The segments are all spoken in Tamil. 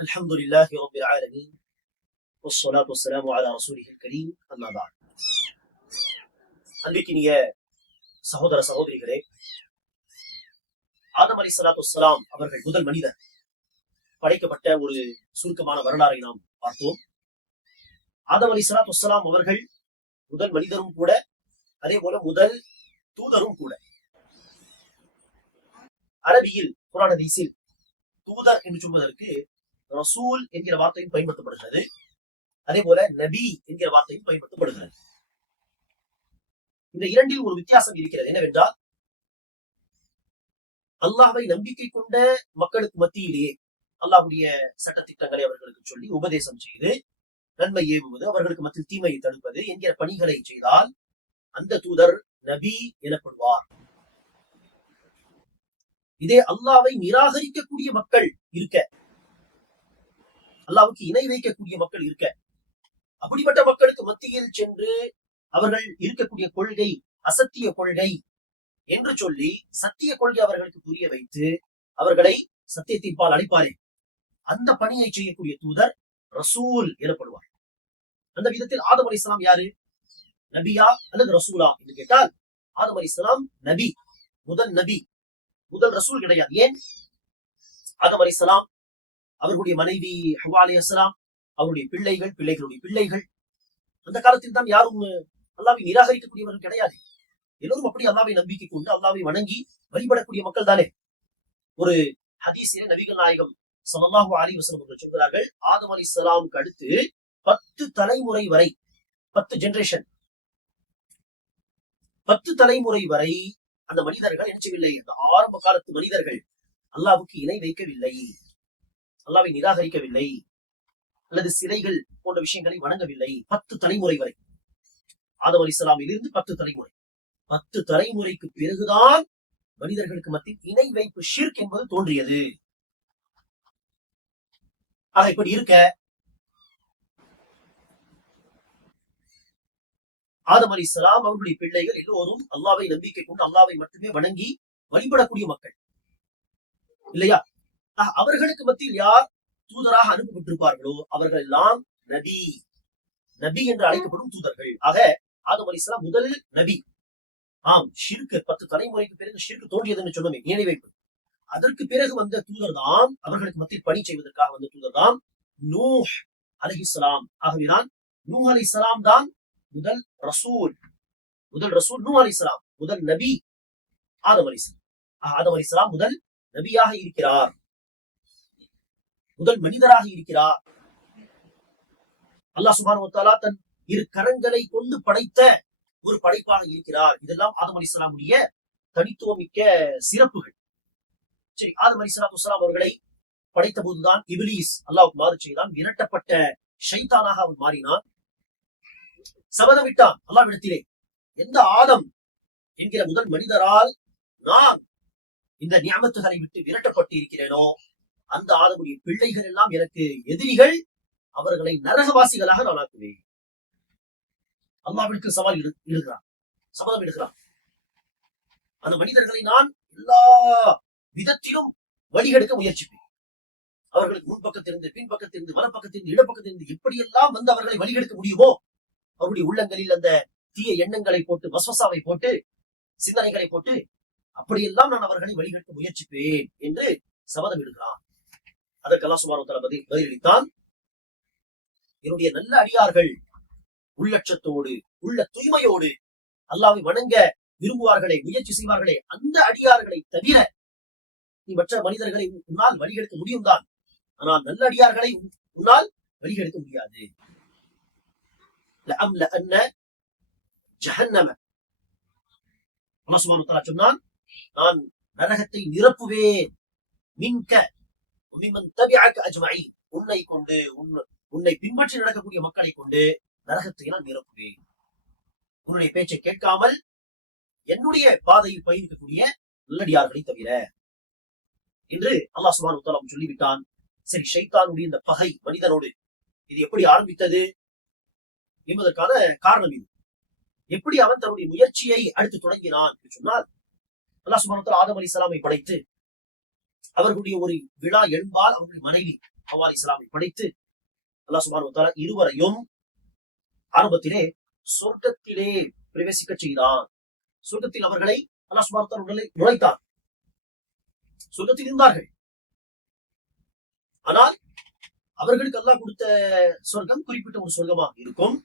الحمد لله رب العالمين والصلاة والسلام على رسوله الكريم أما بعد. அன்பிற்கினிய சகோதர சகோதரிகளே, ஆதம் அலைஹிஸ்ஸலாத்து வஸ்ஸலாம் அவர்கள் முதல் மனிதர். படைக்கப்பட்ட ஒரு சுருக்கமான வரலாறை நாம் பார்த்தோம். ஆதம் அலைஹிஸ்ஸலாத்து வஸ்ஸலாம் அவர்கள் முதல் மனிதரும் கூட, அதே போல முதல் தூதரும் கூட. அரபியில் குர்ஆன் ஹதீஸில் தூதர் என்று சொல்வதற்கு ரசூல் என்கிற வார்த்தையும் பயன்படுத்தப்படுகிறது, அதே போல நபி என்கிற வார்த்தையும் பயன்படுத்தப்படுகிறது. இந்த இரண்டில் ஒரு வித்தியாசம் இருக்கிறது. என்னவென்றால், அல்லாஹ்வை நம்பிக்கை கொண்ட மக்களுக்கு மத்தியிலேயே அல்லாஹ்வுடைய சட்டத்திட்டங்களை அவர்களுக்கு சொல்லி உபதேசம் செய்து நன்மை ஏவுவது, அவர்களுக்கு மத்தியில் தீமையை தடுப்பது என்கிற பணிகளை செய்தால் அந்த தூதர் நபி எனப்படுவார். இதே அல்லாஹ்வை நிராகரிக்கக்கூடிய மக்கள் இருக்க, அல்லாஹ்வுக்கு இணை வைக்கக்கூடிய மக்கள் இருக்க, அப்படிப்பட்ட மக்களுக்கு மத்தியில் சென்று அவர்கள் இருக்கக்கூடிய கொள்கை அசத்திய கொள்கை என்று சொல்லி சத்திய கொள்கை அவர்களுக்கு புரிய வைத்து அவர்களை சத்தியத்தின்பால் அழைப்பாரே, அந்த பணியை செய்யக்கூடிய தூதர் ரசூல் எனப்படுவார். அந்த விதத்தில் ஆதம் அலைஹிஸ்ஸலாம் யாரு? நபியா அல்லது ரசூலா என்று கேட்டால், ஆதம் அலைஹிஸ்ஸலாம் நபி, முதல் நபி, முதல் ரசூல் கிடையாது. ஏன்? ஆதம் அலைஹிஸ்ஸலாம், அவர்களுடைய மனைவி ஹவ்வா அலைஹிஸ்ஸலாம், அவருடைய பிள்ளைகள், பிள்ளைகளுடைய பிள்ளைகள், அந்த காலத்தில் தான் யாரும் அல்லாஹ்வை நிராகரிக்கக்கூடியவர்கள் கிடையாது. எல்லோரும் அப்படி அல்லாஹ்வை நம்பிக்கை கொண்டு அல்லாஹ்வை வணங்கி வழிபடக்கூடிய மக்கள் தானே. ஒரு ஹதீஸிலே நபிகள் நாயகம் ஸல்லல்லாஹு அலைஹி வஸல்லம் அவர்கள் சொல்கிறார்கள், ஆதம் அலைஹிஸ்ஸலாமுக்கு அடுத்து 10 தலைமுறை வரை, 10 ஜெனரேஷன், 10 தலைமுறை வரை அந்த மனிதர்கள் நினைச்சவில்லை, அந்த ஆரம்ப காலத்து மனிதர்கள் அல்லாஹ்வுக்கு இணை வைக்கவில்லை, அல்லாஹ்வை நிராகரிக்கவில்லை, அல்லது சிலைகள் போன்ற விஷயங்களை வணங்கவில்லை. 10 தலைமுறை வரை, ஆதம் அலைஹிஸ்ஸலாமிலிருந்து 10 தலைமுறை, 10 தலைமுறைக்கு பிறகுதான் மனிதர்களுக்கு மத்தியில் இணை வைப்பு ஷிர்க் என்பது தோன்றியது. ஆக இப்படி இருக்க, ஆதம் அலைஹிஸ்ஸலாம் அவர்களுடைய பிள்ளைகள் எல்லோரும் அல்லாஹ்வை நம்பிக்கை கொண்டு அல்லாஹ்வை மட்டுமே வணங்கி வழிபடக்கூடிய மக்கள் இல்லையா? அவர்களுக்கு மத்தியில் யார் தூதராக அனுப்பப்பட்டிருப்பார்களோ அவர்கள் எல்லாம் நபி, நபி என்று அழைக்கப்படும் தூதர்கள். ஆக ஆதம் அலைஹிஸ்ஸலாம் முதல் நபி. ஆம், ஷிர்க் 10 தலைமுறைக்கு பிறகு ஷிர்க் தோன்றியது என்று சொன்னோமே, இணை வைப்பு. அதற்கு பிறகு வந்த தூதர் தான், அவர்களுக்கு மத்தியில் பணி செய்வதற்காக வந்த தூதர் தான் நூஹ் அலைஹிஸ்ஸலாம். ஆகவேதான் நூஹ் அலைஹிஸ்ஸலாம் தான் முதல் ரசூல். முதல் ரசூல் நூஹ் அலைஹிஸ்ஸலாம், முதல் நபி ஆதம் அலைஹிஸ்ஸலாம். ஆதம் அலைஹிஸ்ஸலாம் முதல் நபியாக இருக்கிறார், முதல் மனிதராக இருக்கிறார். அல்லாஹ் சுப்ஹானஹு வ தஆலா தன் இரு கரங்களை கொண்டு படைத்த ஒரு படைப்பாக இருக்கிறார். இதெல்லாம் ஆதம் அலைஹிஸ்ஸலாமுடைய தனித்துவமிக்க சிறப்புகள். சரி, ஆதம் அலைஹிஸ்ஸலாத்து வஸ்ஸலாம் அவர்களை படைத்த போதுதான் இப்லீஸ் அல்லாஹ்வுக்கு மாறு செய்தான், விரட்டப்பட்ட ஷைத்தானாக அவன் மாறினான். சபதமிட்டான் அல்லாஹ்விடத்திலே, எந்த ஆதம் என்கிற முதல் மனிதரால் நான் இந்த நியமத்துகளை விட்டு விரட்டப்பட்டு இருக்கிறேனோ அந்த ஆதமுடைய பிள்ளைகள் எல்லாம் எனக்கு எதிரிகள், அவர்களை நரகவாசிகளாக நான் ஆக்குவேன். அல்லாஹ்விற்கு சவால் இடுகிறான், சபதம் எடுக்கிறான். அந்த மனிதர்களை நான் எல்லா விதத்திலும் வழிகெடுக்க முயற்சிப்பேன். அவர்களுக்கு முன்பக்கத்திலிருந்து, பின்பக்கத்திலிருந்து, வலப்பக்கத்திலிருந்து, இடப்பக்கத்திலிருந்து எப்படியெல்லாம் வந்து அவர்களை வழிகெடுக்க முடியுமோ, அவருடைய உள்ளங்களில் அந்த தீய எண்ணங்களை போட்டு, வஸ்வசாவை போட்டு, சிந்தனைகளை போட்டு, அப்படியெல்லாம் நான் அவர்களை வழிகெடுக்க முயற்சிப்பேன் என்று சபதம் எடுக்கிறான். அதற்கு அல்லாஹ் சுப்ஹானஹு வ தஆலா பதிலளித்தான், என்னுடைய நல்ல அடியார்கள் உள்ளட்சத்தோடு, உள்ள தூய்மையோடு அல்லாஹ்வை வணங்க விரும்புவார்களே, முயற்சி செய்வார்களே, அந்த அடியார்களை தவிர நீ மற்ற மனிதர்களை உன்னால் வழிகெடுக்க முடியும் தான், ஆனால் நல்ல அடியார்களை உன்னால் வழிகெடுக்க முடியாது. லஅம்லஅன்ன ஜஹன்னம, அல்லாஹ் சுப்ஹானஹு வ தஆலா சொன்னான், நான் நரகத்தை நிரப்புவேன், மின்க மிம்மன் தபிஅக அஜ்மஈன், உன்னை கொண்டு, உன்னை பின்பற்றி நடக்கக்கூடிய மக்களை கொண்டு நரகத்தை நான் நிரப்புவேன். உன்னுடைய பேச்சை கேட்காமல் என்னுடைய பாதையில் பயணிக்கக்கூடிய நல்லடியார்களை தவிர என்று அல்லாஹ் சுப்ஹானஹு வ தஆலா சொல்லிவிட்டான். சரி, ஷைத்தானுடைய இந்த பகை மனிதனோடு இது எப்படி ஆரம்பித்தது என்பதற்கான காரணம் இது. எப்படி அவன் தன்னுடைய முயற்சியை அடுத்து தொடங்கினான் என்று சொன்னால், அல்லாஹ் சுப்ஹானஹு வ தஆலா ஆதம் அலைஹிஸ்ஸலாமை படைத்து அவர்களுடைய ஒரு விழா எழும்பால் அவர்களுடைய மனைவி ஹவ்வா அலைஹிஸ்ஸலாமை படைத்து அல்லாஹ் சுப்ஹானஹு வ தஆலா இருவரையும் ஆரம்பத்திலே சொர்க்கத்திலே பிரவேசிக்க செய்தான். சொர்க்கத்தில் அவர்களை அல்லாஹ் சுப்ஹானஹு வ தஆலா நுழைத்தார். சொர்க்கத்தில் இருந்தார்கள். ஆனால் அவர்களுக்கு அல்லாஹ் கொடுத்த சொர்க்கம் குறிப்பிட்ட ஒரு சொர்க்கமாக இருக்கும்.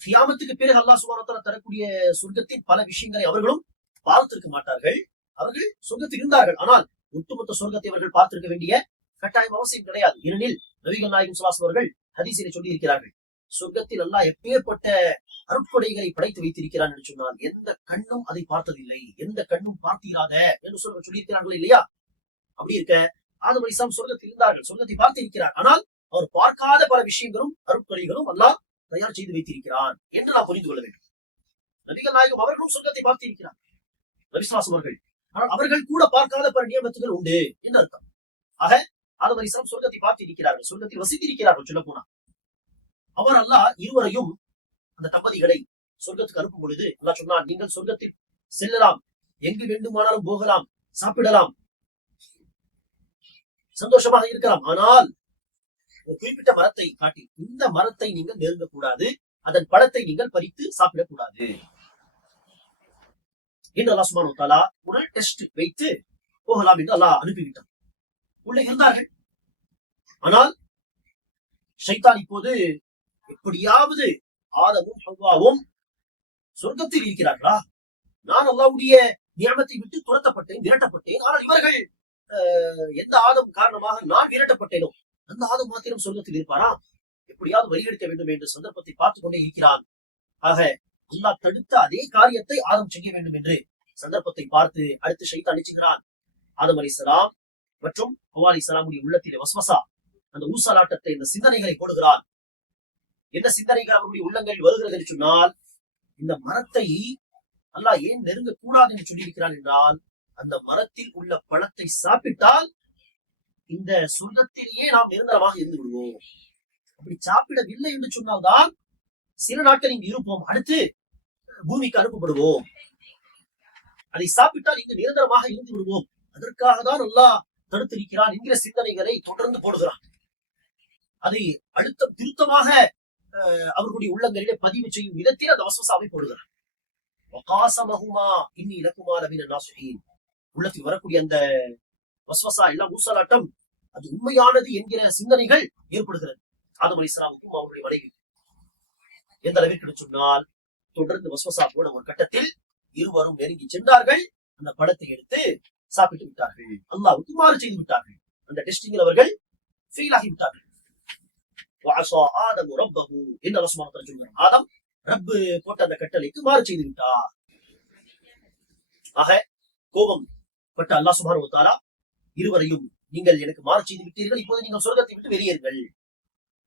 கியாமத்துக்கு பிறகு அல்லாஹ் சுப்ஹானஹு வ தஆலா தரக்கூடிய சொர்க்கத்தின் பல விஷயங்களை அவர்களும் பார்த்திருக்க மாட்டார்கள். அவர்கள் சொர்க்கத்தில் இருந்தார்கள். ஆனால் ஒட்டுமொத்த சொர்க்கத்தை அவர்கள் பார்த்திருக்க வேண்டிய கட்டாயம் அவசியம் கிடையாது. ஏனெனில் நபிகள் நாயகம் ஸல்லல்லாஹு அலைஹி வஸல்லம் அவர்கள் ஹதீஸிலே சொல்லி இருக்கிறார்கள், சொர்க்கத்தில் அல்லாஹ் எப்பேற்பட்ட அருட்கொடைகளை படைத்து வைத்திருக்கிறான் என்று சொன்னால் எந்த கண்ணும் அதை பார்த்ததில்லை, எந்த கண்ணும் பார்த்தீராத என்று சொல்லியிருக்கிறார்கள் இல்லையா? அப்படி இருக்க ஆதம் அலைஹிஸ்ஸலாம் சொர்க்கத்தில் இருந்தார்கள், சொர்க்கத்தை பார்த்திருக்கிறார். ஆனால் அவர் பார்க்காத பல விஷயங்களும் அருட்கொடைகளும் அல்லாஹ் தயார் செய்து வைத்திருக்கிறான் என்று நாம் புரிந்து கொள்ள வேண்டும். நபிகள் நாயகம் அவர்களும் சொர்க்கத்தை பார்த்திருக்கிறார், நபி ஸல்லல்லாஹு அலைஹி அவர்கள். ஆனால் அவர்கள் கூட பார்க்காத பல நியமத்துகள் உண்டு என்று அர்த்தம். ஆக ஆதம் அலைஹிஸ்ஸலாம் சொர்க்கத்தை பார்த்திருக்கிறார்கள், சொர்க்கத்தில் வசித்திருக்கிறார்கள். சொல்ல போனா அவர் அல்லாஹ் இருவரையும், அந்த தம்பதிகளை சொர்க்கத்துக்கு அனுப்பும் பொழுது அல்லாஹ் சொன்னான், நீங்கள் சொர்க்கத்தில் செல்லலாம், எங்கு வேண்டுமானாலும் போகலாம், சாப்பிடலாம், சந்தோஷமாக இருக்கலாம். ஆனால் ஒரு குறிப்பிட்ட மரத்தை காட்டி, இந்த மரத்தை நீங்கள் நெருங்கக்கூடாது, அதன் பழத்தை நீங்கள் பறித்து சாப்பிடக்கூடாது என்று அல்லாஹ் சுப்ஹானஹு வ தஆலா ஒரு டெஸ்ட் வைத்து போகலாம் என்று அல்லாஹ் அனுப்பிவிட்டான். உள்ளே இருந்தார்கள். ஆனால் ஷைத்தான் இப்போது எப்படியாவது ஆதமும் ஹவ்வாவும் சொர்க்கத்தில் இருக்கிறார்களா, நான் அல்லாஹ்வுடைய நியமத்தை விட்டு துரத்தப்பட்டேன், விரட்டப்பட்டேன். ஆனால் இவர்கள் எந்த ஆதம் காரணமாக நான் விரட்டப்பட்டேனோ அந்த ஆதம் மாத்திரம் சொர்க்கத்தில் இருப்பாரா? எப்படியாவது வழியெடுக்க வேண்டும் என்ற சந்தர்ப்பத்தை பார்த்துக் கொண்டே இருக்கிறான். ஆக அல்லாஹ் தடுத்த அதே காரியத்தை ஆதம் செய்ய வேண்டும் என்று சந்தர்ப்பத்தை பார்த்து அடுத்து ஷைத்தான் நினைச்சுகிறான். ஆதம் அலைஹிஸ்ஸலாம் மற்றும் ஹவ்வா அலைஹிஸ்ஸலாமுடைய உள்ளத்திலே வஸ்வசா, அந்த ஊசலாட்டத்தை, இந்த சிந்தனைகளை போடுகிறான். என்ன சிந்தனைகள் அவருடைய உள்ளங்களில் வருகிறது என்று சொன்னால், இந்த மரத்தை அல்லாஹ் ஏன் நெருங்க கூடாது என்று சொல்லியிருக்கிறான் என்றால், அந்த மரத்தில் உள்ள பழத்தை சாப்பிட்டால் இந்த சொர்க்கத்திலேயே நாம் நிரந்தரமாக இருந்து விடுவோம். அப்படி சாப்பிடவில்லை என்று சொன்னால்தான் சில நாட்கள் இங்கு இருப்போம், அடுத்து பூமிக்கு அனுப்பப்படுவோம். அதை சாப்பிட்டால் இங்கு நிரந்தரமாக இருந்து விடுவோம். அதற்காக தான் அல்லாஹ் தடுத்திருக்கிறான் என்கிற சிந்தனைகளை தொடர்ந்து போடுகிறான். அதை அழுத்தம் திருத்தமாக அவர்களுடைய உள்ளங்களிலே பதிவு செய்யும் விதத்தில் அந்த வஸ்வசாவை போடுகிறான். உள்ளத்தில் வரக்கூடிய அந்த வஸ்வசா எல்லாம் ஊசலாட்டம், அது உண்மையானது என்கிற சிந்தனைகள் ஏற்படுகிறது ஆதம் அலைஹிஸ்ஸலாமுக்கும் அவருடைய மனைவி. எந்த அளவிற்கு சொன்னால், தொடர்ந்து வஸ்வசா போன ஒரு கட்டத்தில் இருவரும் நெருங்கி சென்றார்கள். அந்த பழத்தை எடுத்து சாப்பிட்டு விட்டார்கள். அல்லாஹ்வுக்கு மாறு செய்து விட்டார்கள். அந்த டெஸ்டிங்கில் அவர்கள் ஃபெயில் ஆகி விட்டார்கள். ஆதம் ரப்பஹு என்று அல்லாஹ் சுப்ஹானஹு வ தஆலா சொல்றார். ஆதம் ரப்பு போட்ட அந்த கட்டளைக்கு மாறு செய்து விட்டார். ஆக கோபம் பட்ட அல்லாஹ் சுப்ஹானஹு வ தஆலா இருவரையும், நீங்கள் எனக்கு மாறு செய்து விட்டீர்கள், இப்போது நீங்கள் சொர்க்கத்தை விட்டு வெளியேறுங்கள்,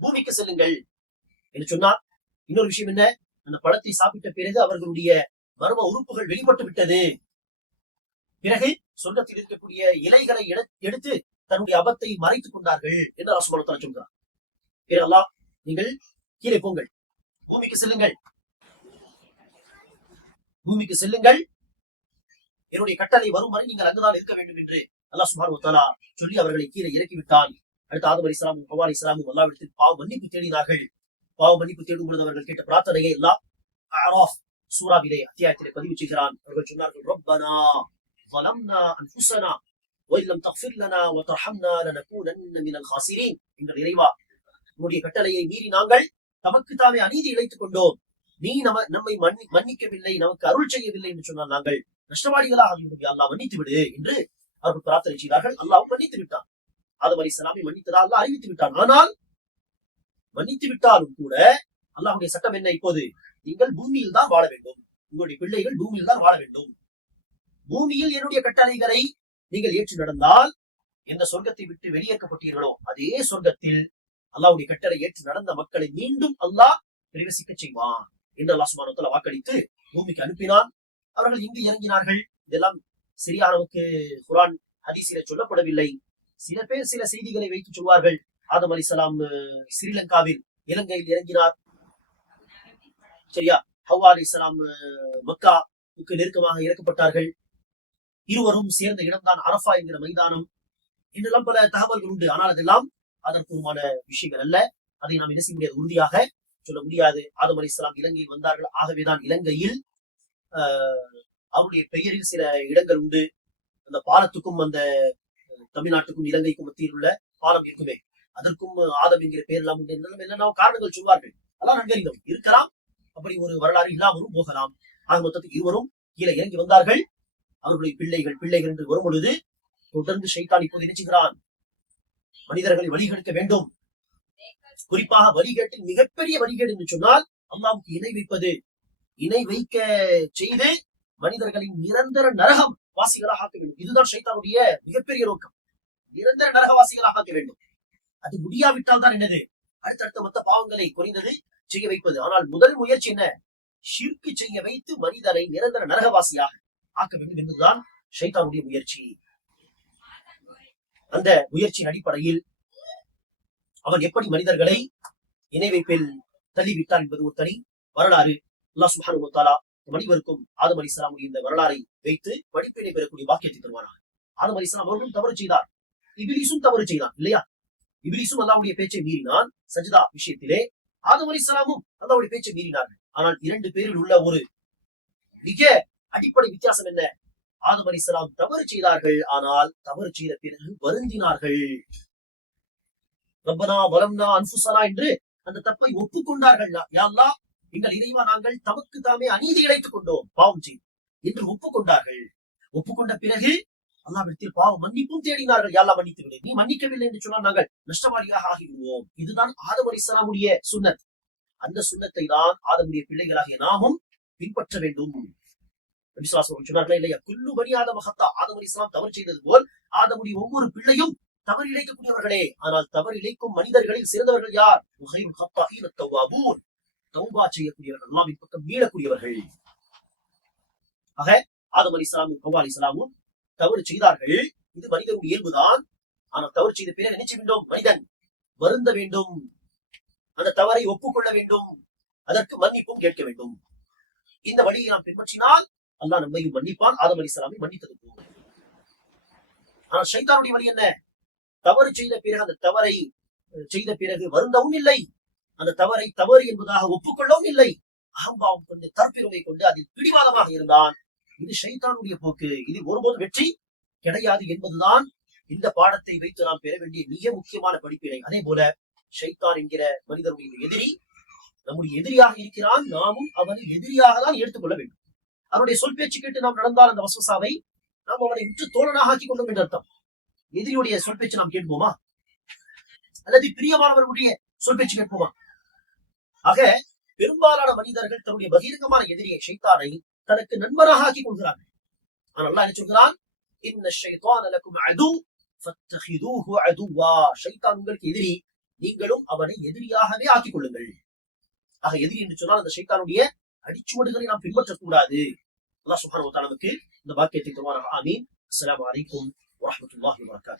பூமிக்கு செல்லுங்கள் என்று சொன்னார். இன்னொரு விஷயம் என்ன, அந்த பழத்தை சாப்பிட்ட பிறகு அவர்களுடைய மர்ம உறுப்புகள் வெளிப்பட்டு விட்டது. பிறகு சொர்க்கத்தில் இருக்கக்கூடிய இலைகளை எடுத்து தன்னுடைய அபத்தை மறைத்துக் கொண்டார்கள் என்று அல்லாஹ் சுப்ஹானஹு வ தஆலா சொல்கிறார். பிறகு அல்லாஹ், நீங்கள் கீழே போங்கள், பூமிக்கு செல்லுங்கள், பூமிக்கு செல்லுங்கள், என்னுடைய கட்டளை வரும் வரை நீங்கள் அங்குதான் இருக்க வேண்டும் என்று அல்லாஹ் சுப்ஹானஹு வ தஆலா சொல்லி அவர்களை கீழே இறக்கி விட்டான். அடுத்து ஆதம் அலைஹிஸ்ஸலாமும் ஹவ்வா அலைஹிஸ்ஸலாமும் அல்லாஹ்விடத்தில் பாவ மன்னிப்பு தேடினார்கள். பாவ மன்னிப்பு தேடும் பொழுது அவர்கள் கேட்ட பிரார்த்தனையை அல்லாஹ் அராஃப் சூராவிலே அத்தியாயத்திலே பதிவு செய்கிறான். அவர்கள் சொன்னார்கள், ரப்பனா ظلمنا انفسنا وان لم تغفر لنا وترحمنا لنكونن من الخاسرين. எங்கள் இறைவா, உன்னுடைய கட்டளையை மீறி நாங்கள் தமக்கு தாமே அநீதி இழைத்துக் கொண்டோம், நீ நம்மை மன்னிக்கவில்லை, நமக்கு அருள் செய்யவில்லை என்று சொன்னால் நாங்கள் நஷ்டவாளிகளாக அல்லாஹ் மன்னித்து விடு என்று அவர்கள் பிரார்த்தனை செய்தார்கள். அல்லாஹ் மன்னித்து விட்டான். ஆதம் அலைஹிஸ்ஸலாமை மன்னித்ததா அல்லாஹ் அறிவித்து விட்டான். ஆனால் மன்னித்து விட்டாலும் கூட அல்லாஹ்வுடைய சட்டம் என்ன, இப்போது நீங்கள் பூமியில் தான் வாழ வேண்டும், உங்களுடைய பிள்ளைகள் பூமியில் தான் வாழ வேண்டும். பூமியில் என்னுடைய கட்டளைகளை நீங்கள் ஏற்று நடந்தால், எந்த சொர்க்கத்தை விட்டு வெளியேற்கப்பட்டீர்களோ அதே சொர்க்கத்தில் அல்லாஹ்வுடைய கட்டளை ஏற்று நடந்த மக்களை மீண்டும் அல்லாஹ் பிரவேசிக்க செய்வான் என்று அல்லாஹ் சுப்ஹானஹு வ தஆலா வாக்களித்து பூமிக்கு அனுப்பினான். அவர்கள் இங்கு இறங்கினார்கள். இதெல்லாம் சரியா நமக்கு குர்ஆன் ஹதீஸிலே சொல்லப்படவில்லை. சில பேர் சில செய்திகளை வைத்து சொல்வார்கள். ஆதம் அலைஹிஸ்ஸலாம் ஸ்ரீலங்காவில், இலங்கையில் இறங்கினார். சரியா? ஹவ்வா அலைஹிஸ்ஸலாம் மக்காவுக்கு நெருக்கமாக இறக்கப்பட்டார்கள். இருவரும் சேர்ந்த இடம்தான் அரஃபா என்கிற மைதானம். இன்னெல்லாம் பல தகவல்கள் உண்டு. ஆனால் அதெல்லாம் அதற்குமான விஷயங்கள் அல்ல. அதை நாம் என்ன செய்ய முடியாது, உறுதியாக சொல்ல முடியாது. ஆதம் அலைஹிஸ்ஸலாம் இலங்கையில் வந்தார்கள். ஆகவேதான் இலங்கையில் அவருடைய பெயரில் சில இடங்கள் உண்டு. அந்த பாலத்துக்கும் அந்த தமிழ்நாட்டுக்கும் இலங்கைக்கும் மத்தியில் உள்ள பாலம் இருக்குமே, அதற்கும் ஆதம் என்கிற பெயர் எல்லாம் உண்டு. என்னென்ன காரணங்கள் சொல்வார்கள், அதெல்லாம் நன்கறிந்தோம். இருக்கலாம், அப்படி ஒரு வரலாறு இல்லாமலும் போகலாம். ஆக மொத்தத்துக்கு இருவரும் கீழே இறங்கி வந்தார்கள். அவர்களுடைய பிள்ளைகள் என்று வரும் பொழுது தொடர்ந்து ஷைத்தான் இப்போது நினைச்சுகிறான், மனிதர்களை வழிகெடுக்க வேண்டும். குறிப்பாக வழிகேட்டில் மிகப்பெரிய வழிகேடு என்று சொன்னால் அல்லாஹ்வுக்கு இணை வைப்பது. இணை வைக்க செய்து மனிதர்களின் நிரந்தர நரகம் வாசிகளாக ஆக்க வேண்டும். இதுதான் ஷைத்தானுடைய மிகப்பெரிய நோக்கம், நிரந்தர நரகவாசிகளாக ஆக்க வேண்டும். அது முடியாவிட்டால் தான் என்னது, அடுத்தடுத்த மொத்த பாவங்களை குறைந்தது செய்ய வைப்பது. ஆனால் முதல் முயற்சி என்ன, ஷிர்க் செய்ய வைத்து மனிதனை நிரந்தர நரகவாசியாக ஆக்க வேண்டும் என்பதுதான் ஷைத்தானுடைய முயற்சி. அந்த முயற்சியின் அடிப்படையில் அவன் எப்படி மனிதர்களை இணை வைப்பில் தள்ளிவிட்டான் என்பது ஒரு தனி வரலாறு. அல்லாஹ் சுப்ஹானஹு வ தஆலா மனிதருக்கும் ஆதம் அலைஹிஸ்ஸலாமுடைய இந்த வரலாறை வைத்து படிப்பினை பெறக்கூடிய பாக்கியத்தை தருவானாக. ஆதம் அலைஹிஸ்ஸலாம் அவர்களும் தவறு செய்தார், இபிலீசும் தவறு செய்தான் இல்லையா? இபிலீசும் அல்லாஹ்வுடைய பேச்சை மீறினான் சஜ்தா விஷயத்திலே. ஆதம் அலைஹிஸ்ஸலாமும் அல்லாஹ்வுடைய பேச்சை மீறினார்கள். ஆனால் இரண்டு பேரில் உள்ள ஒரு மிக அடிப்படை வித்தியாசம் என்ன, ஆதம் அலைஹிஸ்ஸலாம் தவறு செய்தார்கள், ஆனால் தவறு செய்த பிறகு வருந்தினார்கள். ரப்பனா வலம்னா அன்ஃபுஸனா என்று அந்த தப்பை ஒப்புக்கொண்டார்கள். யா அல்லாஹ், எங்கள் இறைவா, நாங்கள் தமக்கு தாமே அநீதி இழைத்துக் கொண்டோம், பாவம் செய்து என்று ஒப்புக்கொண்டார்கள். ஒப்புக்கொண்ட பிறகு அல்லாஹ்விடத்தில் பாவ மன்னிப்பும் தேடினார்கள். யா அல்லாஹ், மன்னித்து விடு, நீ மன்னிக்கவில்லை என்று சொன்னால் நாங்கள் நஷ்டவாளியாக ஆகிவிடுவோம். இதுதான் ஆதம் அலைஹிஸ்ஸலாமுடைய சுன்னத். அந்த சுன்னத்தை தான் ஆதமுடைய பிள்ளைகளாகிய நாமும் பின்பற்ற வேண்டும். நபி ஸல்லல்லாஹு அலைஹி வஸல்லம் சொன்னார்களே இல்லையா, குல்லு பனி ஆதம ஹத்தா, ஆதம் அலைஹிஸ்ஸலாம் தவறு செய்தது போல் ஆதமுடைய ஒவ்வொரு பிள்ளையும் தவறு இழைக்கக்கூடியவர்களே. ஆனால் தவறு இழைக்கும் மனிதர்களில் சிறந்தவர்கள் யார், வகையுல் ஹத்தாஈன தவ்வாபூன், தௌபா செய்யக்கூடியவர்கள், அல்லாஹ்வின் பக்கம் மீளக்கூடியவர்கள். ஆக ஆதம் அலைஹிஸ்ஸலாமும் ஹவ்வா அலைஹிஸ்ஸலாமும் தவறு செய்தார்கள். இது மனிதனுடைய இயல்புதான். ஆனால் தவறு செய்த பிறகு நினைச்ச வேண்டும், மனிதன் வருந்த வேண்டும், அந்த தவறை ஒப்புக்கொள்ள வேண்டும், அதற்கு மன்னிப்பும் கேட்க வேண்டும். இந்த வழியை நாம் பின்பற்றினால் அல்லாஹ் நம்மையும் மன்னிப்பான், ஆதம் அலைஹிஸ்ஸலாமை மன்னித்தது போகும். ஆனால் ஷைத்தானுடைய வழி என்ன, தவறு செய்த பிறகு அந்த தவறை செய்த பிறகு வருந்தவும் இல்லை, அந்த தவறை தவறு என்பதாக ஒப்புக்கொள்ளவும் இல்லை, அகம்பாவம் கொண்டு தற்பெருமை கொண்டு அதில் பிடிவாதமாக இருந்தான். இது ஷைத்தானுடைய போக்கு. இது ஒருபோது வெற்றி கிடையாது என்பதுதான் இந்த பாடத்தை வைத்து நாம் பெற வேண்டிய மிக முக்கியமான படிப்பினை. அதே போல ஷைத்தான் என்கிற மனிதனுடைய எதிரி நம்முடைய எதிரியாக இருக்கிறான். நாமும் அவனை எதிரியாக தான் எடுத்துக்கொள்ள வேண்டும். அவருடைய சொல் பேச்சு கேட்டு நாம் நடந்தால் அந்த வஸ்வசாவை நாம் அவனை உற்று தோழனாக ஆக்கிக் கொண்டோம் என்று அர்த்தம். எதிரியுடைய சொல் பேச்சு நாம் கேட்போமா, அல்லது பிரியமானவர்களுடைய சொல் பேச்சு கேட்போமா? ஆக பெரும்பாலான மனிதர்கள் தன்னுடைய பகிரங்கமான எதிரியை ஷைத்தானை தனக்கு நண்பனாக ஆக்கிக் கொள்கிறார்கள். ஆனால் அல்லாஹ் என்ன சொல்கிறான், இன்ன ஷைத்தான லகும் அது ஃபத்தஹிதூஹு அதுவா, ஷைத்தான் உங்களுக்கு எதிரி, நீங்களும் அவனை எதிரியாகவே ஆக்கிக் கொள்ளுங்கள். ஆக எதிரி என்று சொன்னால் அந்த ஷைத்தானுடைய அடிச்சுவடுகளை நாம் பின்பற்றக்கூடாது. அல்லாஹ் சுப்ஹானஹு வ தஆலா நமக்கு இந்த பாக்கியத்தை தருவானாக. ஆமீன். அஸ்ஸலாமு அலைக்கும் வரஹ்மத்துல்லாஹி வபரகாத்துஹு.